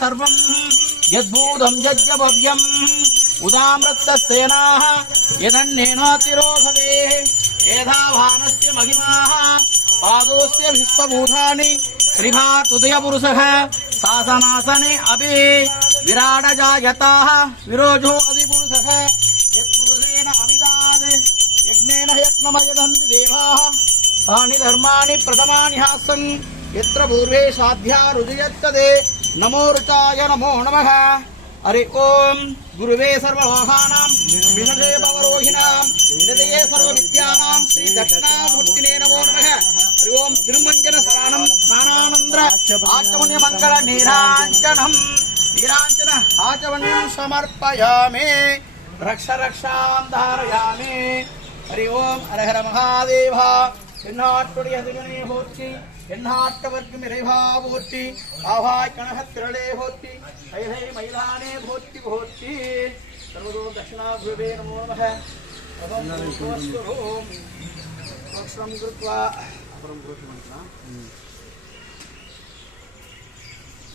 सर्वं यद्भूतं यज्ञभव्यम् उदामृतस्तेनाः यदन्नेनातिरोधवे एधावानस्य महिमाः पादोस्य विश्वभूतानि त्रिभातुदयपुरुषः शासनासने अभि विराडजायताः विरोजो अधिपुरुषः यत्पुरुषेण अभिदान् यज्ञेन यज्ञमयदन्ति देवाः तानि धर्माणि प्रथमानि हासन् यत्र पूर्वे साध्या रुजयत्तदे नमो ऋचाय नमो नमः। हरि ओम गुरुवे सर्वलोकानां विषये भवरोहिणां हृदये सर्वविद्यानां श्री दक्षिणामूर्तिने नमो नमः। हरि ओम तिरुमंजन स्नानं स्नानानंतर आचमन्य मंगल नीरांजनं नीरांजन आचमन्यं समर्पयामि रक्ष रक्षां धारयामि। हरि ओम हर हर महादेव என்னாட்டுடைய அதிகனே போற்றி என்னாட்டவர்க்கும் இறைவா போற்றி ஆவாய் கனகத்திரளே போற்றி ஐதை மயிலானே போற்றி போற்றி சர்வதோ தட்சிணாகுருவே நமோ நமः அபம் ஸ்வரோம் ஸ்வரம் கிருத்வா அப்புறம் புரோஷம் பண்ணலாம்